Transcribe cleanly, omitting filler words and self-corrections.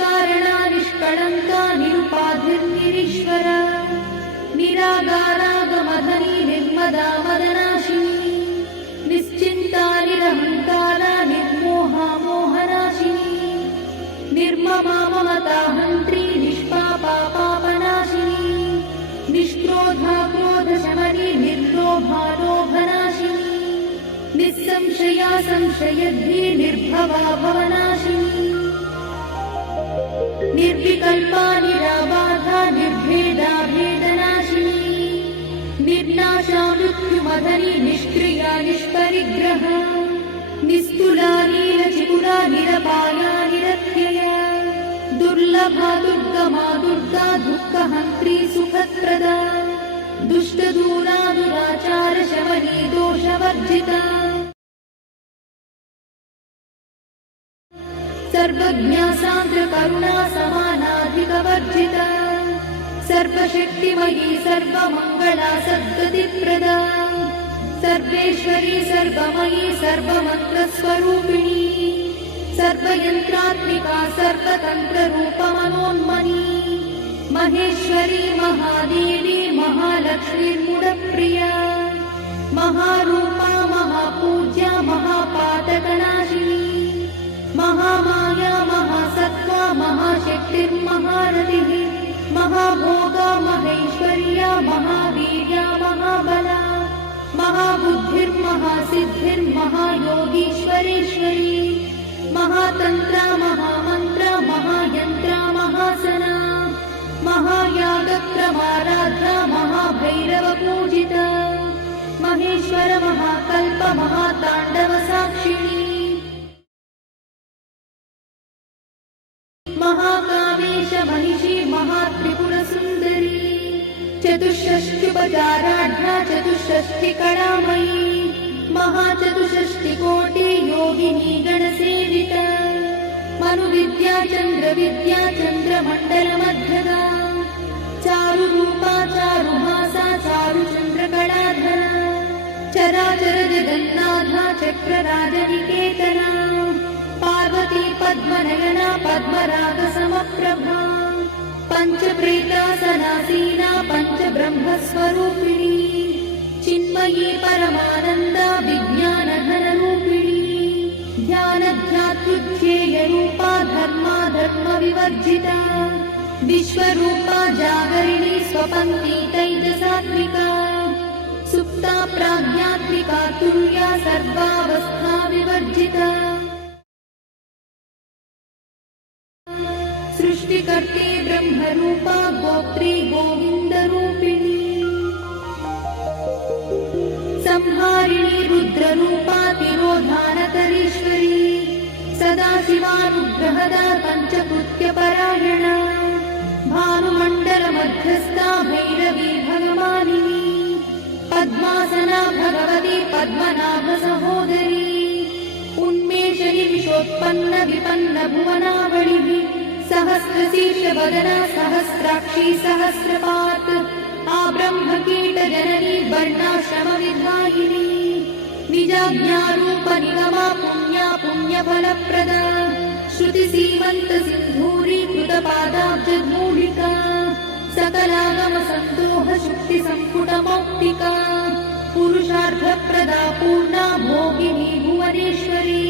निष्कारणा निष्कळङ्का निरुपाधिर्निरीश्वरा निरागारागमधनी निर्मदा मदनाशिनी निश्चिन्ता निरहङ्कारा निर्मोहा मोहनाशिनी निर्ममा ममता हन्त्री निष्पापा पापनाशिनी निष्क्रोधा क्रोधशमनी निर्लोभा लोभनाशिनी निस्संशया संशयद्धी निर्भवा भवनाशिनी निर्विकल्पा निराबाधा निर्भेदा भेदनाशिनी निर्नाशा मृत्युमधनी निष्क्रिया निष्परिग्रहा निस्तुला नीलचिकुरा निरपाया निरत्यया दुर्लभा दुर्गमा दुर्गा दुःखहन्त्री सुखप्रदा दुष्टदूरा दुराचारशमनी दोषवर्जिता सर्वज्ञा सान्द्रकरुणा समानाधिकवर्जिता सर्वशक्तिमयी सर्वमङ्गला सद्गतिप्रदा सर्वेश्वरी सर्वमयी सर्वमन्त्रस्वरूपिणी सर्वयन्त्रात्मिका सर्वतन्त्ररूपमनोन्मनी महेश्वरी महादेवी महालक्ष्मीर्मुडप्रिया महारूपा महापूज्या महापातकनाशिनी महामाया महासत्त्वा महाशक्तिर्महारतिः महाभोगा महेश्वर्या महावीर्या महाबला महाबुद्धिर्महासिद्धिर्महायोगीश्वरेश्वरी महातन्त्रा महामन्त्रा महायन्त्रा महासना महायागक्रमाराध्या महाभैरवपूजिता महेश्वर महाकल्प महाताण्डवसाक्षिणी महाकामेश महिषी महात्रिपुरसुन्दरी चतुष्षष्ट्युपचाराढ्या चतुष्षष्टिकलामयी महाचतुष्षष्टिकोटि योगिनी गणसेविता मनुविद्या चन्द्रविद्या चन्द्रमण्डलमध्यगा चारुरूपा चारुभासा चारुचन्द्रकलाधरा चराचर जगन्नाथा चक्रराजनिकेतना पार्वती पद्मनयना पद्मरागसमप्रभा पञ्चप्रेतासनासीना पञ्चब्रह्मस्वरूपिणी चिन्मयी परमानन्दा विज्ञानघनरूपिणी ध्यानध्यात्युज्येयरूपा धर्मा धर्मविवर्जिता विश्वरूपा जागरिणी स्वपन्ती तैजसात्विका सुप्ता प्राज्ञात्मिका तुल्या सर्वावस्था विवर्जिता सृष्टिकर्त्री ब्रह्मरूपा गोत्री गोविन्दरूपिणी संहारिणी रुद्ररूपा तिरोधानकरीश्वरी सदाशिवानुग्रहदा पञ्चकृत्यपरायणा भानुमण्डलमध्यस्था भैरवी भगवानिनी पद्मासना भगवती पद्मनाभसहोदरी उन्मेषयि विशोत्पन्न विपन्न भुवनावलिः सहस्रशीर्षवदना सहस्राक्षी सहस्रपात् आब्रह्मकीटजननी वर्णाश्रमविधायिनी निजाज्ञारूप निगमा पुण्या पुण्यफलप्रदा श्रुतिसीमन्तसिन्धूरीकृतपादाब्जमूलिका सकलागमसन्दोहशुक्तिसम्पुटमौक्तिका पुरुषार्थप्रदा पूर्णा भोगिनी भुवनेश्वरी